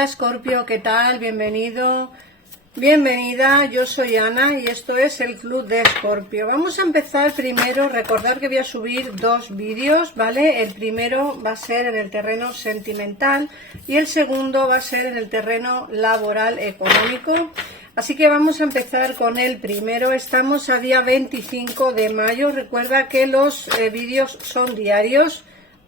Hola Escorpio, ¿qué tal? Bienvenido, bienvenida, yo soy Ana y esto es el Club de Escorpio. Vamos a empezar primero, recordar que voy a subir dos vídeos, ¿vale? El primero va a ser en el terreno sentimental y el segundo va a ser en el terreno laboral económico. Así que vamos a empezar con el primero. Estamos a día 25 de mayo, recuerda que los vídeos son diarios.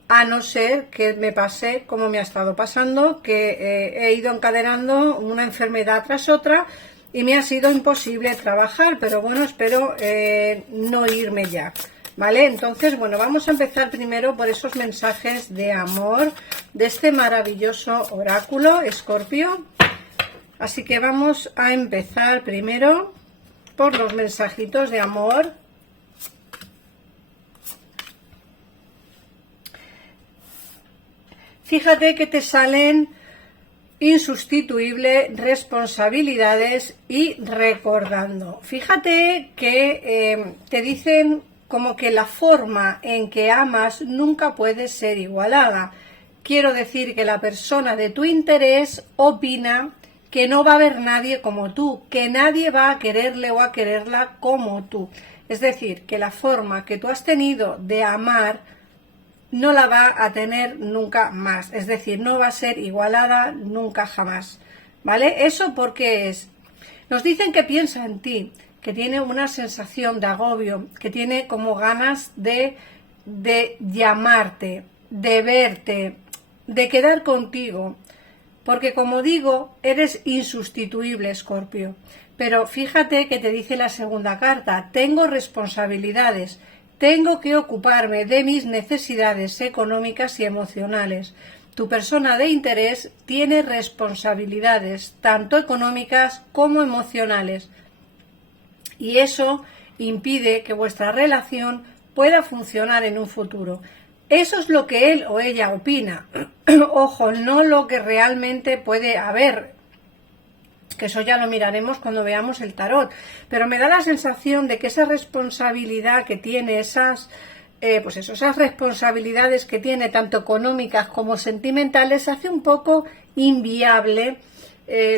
A no ser que me pase como me ha estado pasando, que he ido encadenando una enfermedad tras otra y me ha sido imposible trabajar, pero bueno, espero no irme ya, ¿vale? Entonces, bueno, vamos a empezar primero por esos mensajes de amor de este maravilloso oráculo, Escorpio. Así que vamos a empezar primero por los mensajitos de amor. Fíjate que te salen insustituible, responsabilidades y recordando. Fíjate que te dicen como que la forma en que amas nunca puede ser igualada. Quiero decir que la persona de tu interés opina que no va a haber nadie como tú, que nadie va a quererle o a quererla como tú. Es decir, que la forma que tú has tenido de amar no la va a tener nunca más, es decir, no va a ser igualada nunca jamás, ¿vale? ¿Eso por qué es? Nos dicen que piensa en ti, que tiene una sensación de agobio, que tiene como ganas de llamarte, de verte, de quedar contigo, porque como digo, eres insustituible, Escorpio, pero fíjate que te dice la segunda carta, tengo responsabilidades, tengo que ocuparme de mis necesidades económicas y emocionales. Tu persona de interés tiene responsabilidades, tanto económicas como emocionales. Y eso impide que vuestra relación pueda funcionar en un futuro. Eso es lo que él o ella opina. Ojo, no lo que realmente puede haber, que eso ya lo miraremos cuando veamos el tarot, pero me da la sensación de que esa responsabilidad que tiene, esas responsabilidades que tiene, tanto económicas como sentimentales, hace un poco inviable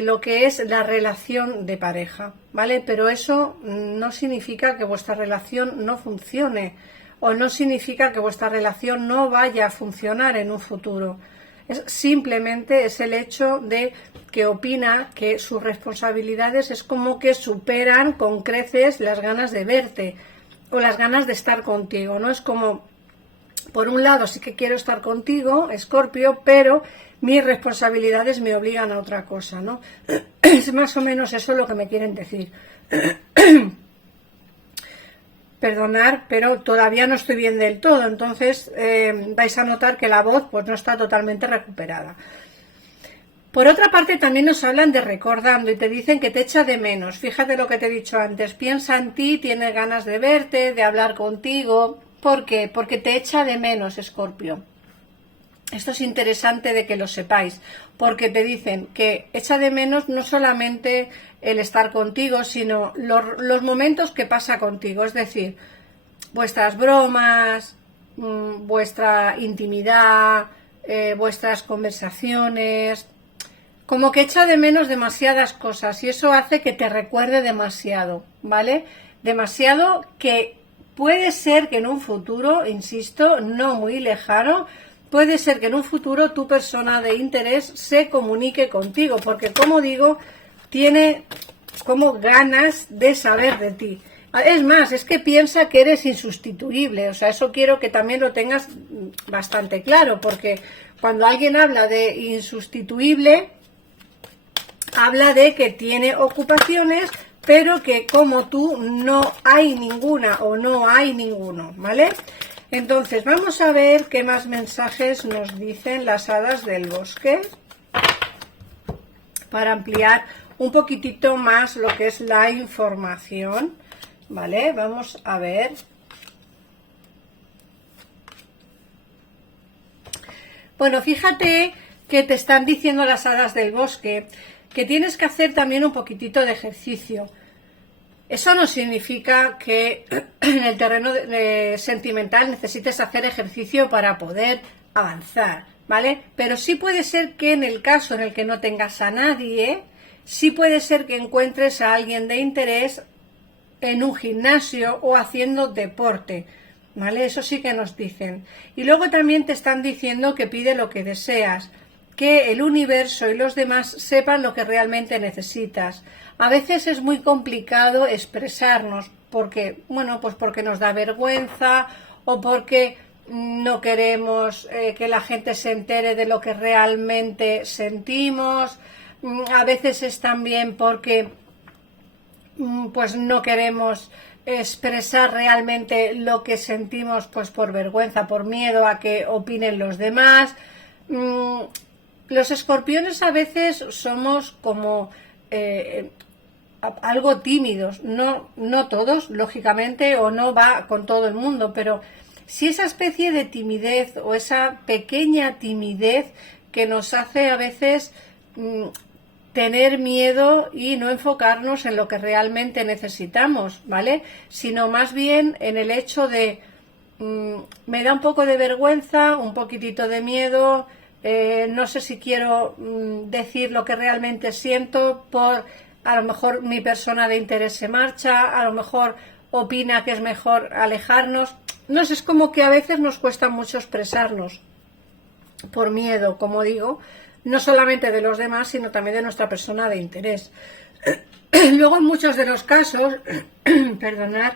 lo que es la relación de pareja, ¿vale? Pero eso no significa que vuestra relación no funcione, o no significa que vuestra relación no vaya a funcionar en un futuro. Simplemente es el hecho de que opina que sus responsabilidades es como que superan con creces las ganas de verte o las ganas de estar contigo, ¿no? Es como, por un lado sí que quiero estar contigo, Escorpio, pero mis responsabilidades me obligan a otra cosa, ¿no? Es más o menos eso lo que me quieren decir. Perdonar, pero todavía no estoy bien del todo, entonces vais a notar que la voz pues no está totalmente recuperada. Por otra parte, también nos hablan de recordando y te dicen que te echa de menos. Fíjate lo que te he dicho antes, piensa en ti, tiene ganas de verte, de hablar contigo. ¿Por qué? Porque te echa de menos, Escorpio. Esto es interesante de que lo sepáis, porque te dicen que echa de menos no solamente el estar contigo, sino los momentos que pasa contigo, es decir, vuestras bromas, vuestra intimidad, vuestras conversaciones, como que echa de menos demasiadas cosas y eso hace que te recuerde demasiado, ¿vale? Demasiado que puede ser que en un futuro, insisto, no muy lejano, puede ser que en un futuro tu persona de interés se comunique contigo, porque como digo, tiene como ganas de saber de ti. Es más, es que piensa que eres insustituible, o sea, eso quiero que también lo tengas bastante claro, porque cuando alguien habla de insustituible, habla de que tiene ocupaciones, pero que como tú no hay ninguna o no hay ninguno, ¿vale? Entonces, vamos a ver qué más mensajes nos dicen las hadas del bosque para ampliar un poquitito más lo que es la información, ¿vale? Vamos a ver. Bueno, fíjate que te están diciendo las hadas del bosque que tienes que hacer también un poquitito de ejercicio. Eso no significa que en el terreno sentimental necesites hacer ejercicio para poder avanzar. ¿vale? Pero sí puede ser que en el caso en el que no tengas a nadie, sí puede ser que encuentres a alguien de interés en un gimnasio o haciendo deporte, ¿vale? Eso sí que nos dicen. Y luego también te están diciendo que pide lo que deseas, que el universo y los demás sepan lo que realmente necesitas. A veces es muy complicado expresarnos porque, bueno, pues porque nos da vergüenza o porque no queremos que la gente se entere de lo que realmente sentimos. A veces es también porque pues no queremos expresar realmente lo que sentimos, pues por vergüenza, por miedo a que opinen los demás. Los escorpiones a veces somos como algo tímidos, no todos, lógicamente, o no va con todo el mundo, pero si esa especie de timidez o esa pequeña timidez que nos hace a veces tener miedo y no enfocarnos en lo que realmente necesitamos, ¿vale? Sino más bien en el hecho de me da un poco de vergüenza, un poquitito de miedo, no sé si quiero decir lo que realmente siento, por a lo mejor mi persona de interés se marcha, a lo mejor opina que es mejor alejarnos. No sé, es como que a veces nos cuesta mucho expresarnos por miedo, como digo, no solamente de los demás, sino también de nuestra persona de interés. Luego en muchos de los casos, perdonad,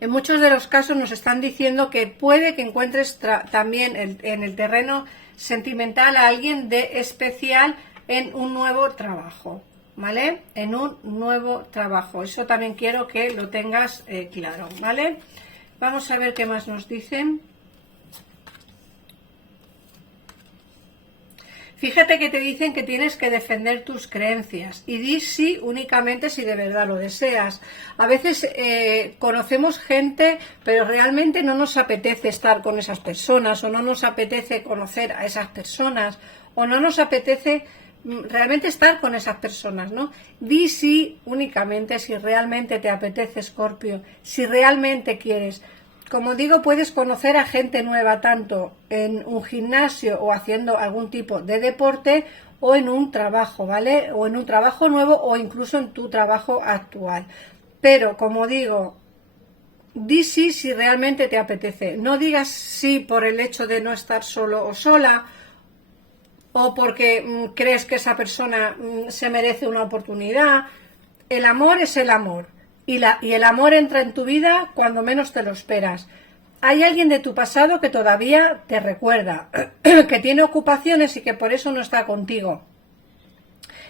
en muchos de los casos nos están diciendo que puede que encuentres también en el terreno sentimental a alguien de especial en un nuevo trabajo, ¿vale? En un nuevo trabajo. Eso también quiero que lo tengas claro, ¿vale? Vamos a ver qué más nos dicen. Fíjate que te dicen que tienes que defender tus creencias y di sí únicamente si de verdad lo deseas. A veces conocemos gente, pero realmente no nos apetece estar con esas personas, o no nos apetece conocer a esas personas, o no nos apetece realmente estar con esas personas, ¿no? Di sí únicamente si realmente te apetece, Escorpio, si realmente quieres. Como digo, puedes conocer a gente nueva tanto en un gimnasio o haciendo algún tipo de deporte o en un trabajo, ¿vale? O en un trabajo nuevo o incluso en tu trabajo actual. Pero, como digo, di sí si realmente te apetece. No digas sí por el hecho de no estar solo o sola o porque crees que esa persona se merece una oportunidad. El amor es el amor. Y el amor entra en tu vida cuando menos te lo esperas. Hay alguien de tu pasado que todavía te recuerda, que tiene ocupaciones y que por eso no está contigo.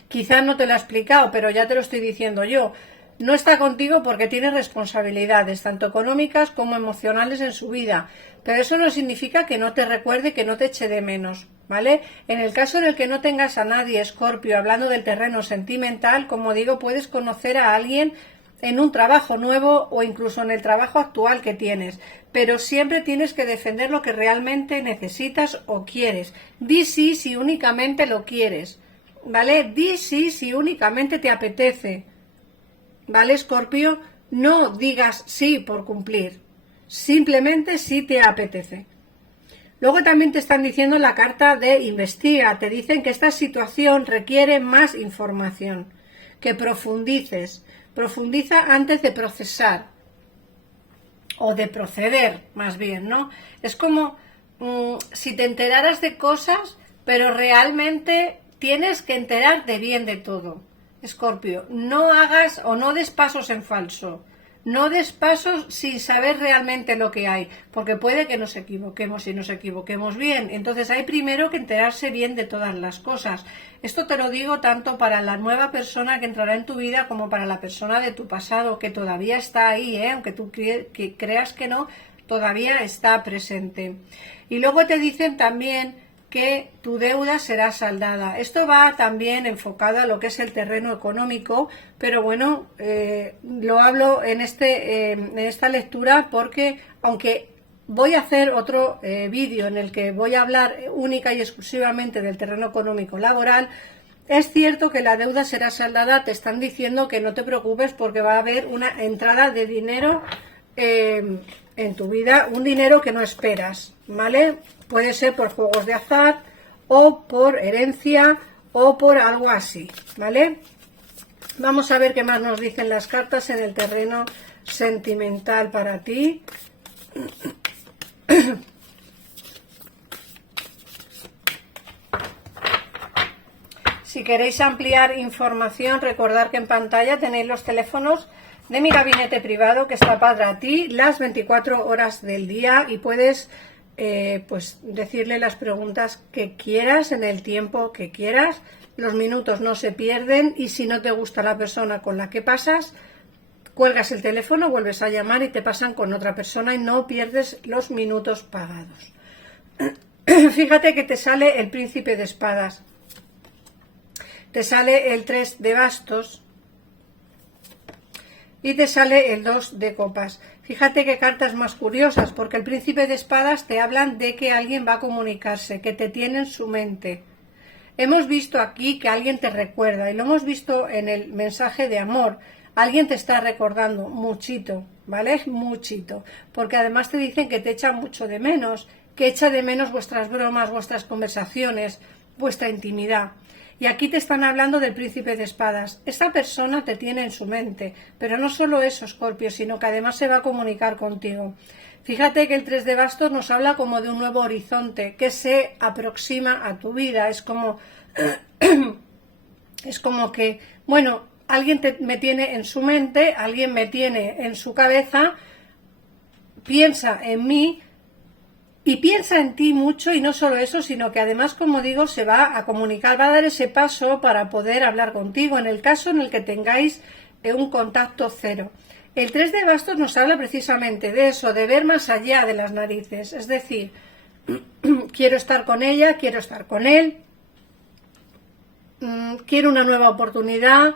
Quizás no te lo he explicado, pero ya te lo estoy diciendo yo. No está contigo porque tiene responsabilidades, tanto económicas como emocionales en su vida. Pero eso no significa que no te recuerde, que no te eche de menos, ¿vale? En el caso en el que no tengas a nadie, Escorpio, hablando del terreno sentimental, como digo, puedes conocer a alguien en un trabajo nuevo o incluso en el trabajo actual que tienes, pero siempre tienes que defender lo que realmente necesitas o quieres. Di sí si únicamente lo quieres, ¿vale? Di sí si únicamente te apetece, ¿vale, Escorpio? No digas sí por cumplir, simplemente si te apetece. Luego también te están diciendo la carta de investiga, te dicen que esta situación requiere más información, que profundices. Profundiza antes de procesar o de proceder, más bien, ¿no? Es como si te enteraras de cosas, pero realmente tienes que enterarte bien de todo. Escorpio, no hagas o no des pasos en falso. No des pasos sin saber realmente lo que hay, porque puede que nos equivoquemos y nos equivoquemos bien. Entonces hay primero que enterarse bien de todas las cosas. Esto te lo digo tanto para la nueva persona que entrará en tu vida como para la persona de tu pasado, que todavía está ahí, aunque tú creas que no, todavía está presente. Y luego te dicen también que tu deuda será saldada. Esto va también enfocado a lo que es el terreno económico, pero bueno, lo hablo en esta lectura porque, aunque voy a hacer otro vídeo en el que voy a hablar única y exclusivamente del terreno económico laboral, es cierto que la deuda será saldada. Te están diciendo que no te preocupes porque va a haber una entrada de dinero en tu vida, un dinero que no esperas, ¿vale? puede ser por juegos de azar o por herencia o por algo así, ¿vale? Vamos a ver qué más nos dicen las cartas en el terreno sentimental para ti. Si queréis ampliar información, recordad que en pantalla tenéis los teléfonos de mi gabinete privado, que está para ti las 24 horas del día, y puedes pues decirle las preguntas que quieras en el tiempo que quieras. Los minutos no se pierden, y si no te gusta la persona con la que pasas, cuelgas el teléfono, vuelves a llamar y te pasan con otra persona y no pierdes los minutos pagados. Fíjate que te sale el príncipe de espadas, te sale el 3 de bastos y te sale el 2 de copas. Fíjate qué cartas más curiosas, porque el príncipe de espadas te hablan de que alguien va a comunicarse, que te tiene en su mente. Hemos visto aquí que alguien te recuerda, y lo hemos visto en el mensaje de amor. Alguien te está recordando muchito, ¿vale? Muchito, porque además te dicen que te echa mucho de menos, que echa de menos vuestras bromas, vuestras conversaciones, vuestra intimidad. Y aquí te están hablando del príncipe de espadas. Esta persona te tiene en su mente, pero no solo eso, Escorpio, sino que además se va a comunicar contigo. Fíjate que el 3 de bastos nos habla como de un nuevo horizonte que se aproxima a tu vida. Es como que, bueno, alguien me tiene en su mente, alguien me tiene en su cabeza, piensa en mí y piensa en ti mucho, y no solo eso, sino que además, como digo, se va a comunicar, va a dar ese paso para poder hablar contigo en el caso en el que tengáis un contacto cero. El 3 de bastos nos habla precisamente de eso, de ver más allá de las narices, es decir, quiero estar con ella, quiero estar con él, quiero una nueva oportunidad.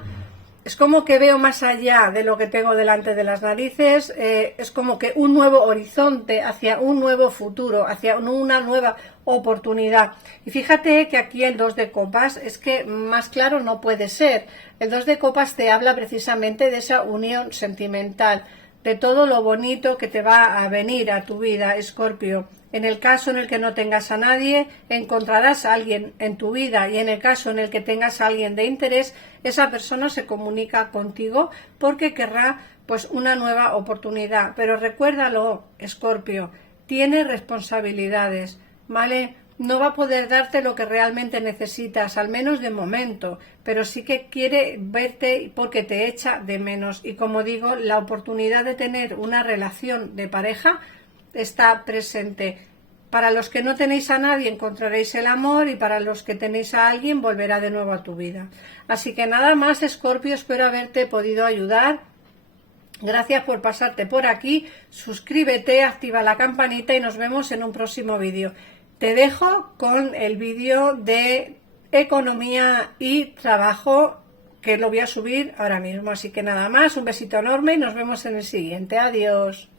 Es como que veo más allá de lo que tengo delante de las narices, es como que un nuevo horizonte hacia un nuevo futuro, hacia una nueva oportunidad. Y fíjate que aquí el 2 de copas es que más claro no puede ser. El 2 de copas te habla precisamente de esa unión sentimental, de todo lo bonito que te va a venir a tu vida, Escorpio. En el caso en el que no tengas a nadie, encontrarás a alguien en tu vida, y en el caso en el que tengas a alguien de interés, esa persona se comunica contigo porque querrá pues una nueva oportunidad. Pero recuérdalo, Escorpio, tiene responsabilidades, ¿vale? No va a poder darte lo que realmente necesitas, al menos de momento, pero sí que quiere verte porque te echa de menos. Y como digo, la oportunidad de tener una relación de pareja está presente. Para los que no tenéis a nadie encontraréis el amor, y para los que tenéis a alguien volverá de nuevo a tu vida. Así que nada más, Escorpio, espero haberte podido ayudar. Gracias por pasarte por aquí, suscríbete, activa la campanita y nos vemos en un próximo vídeo. Te dejo con el vídeo de economía y trabajo, que lo voy a subir ahora mismo. Así que nada más, un besito enorme y nos vemos en el siguiente. Adiós.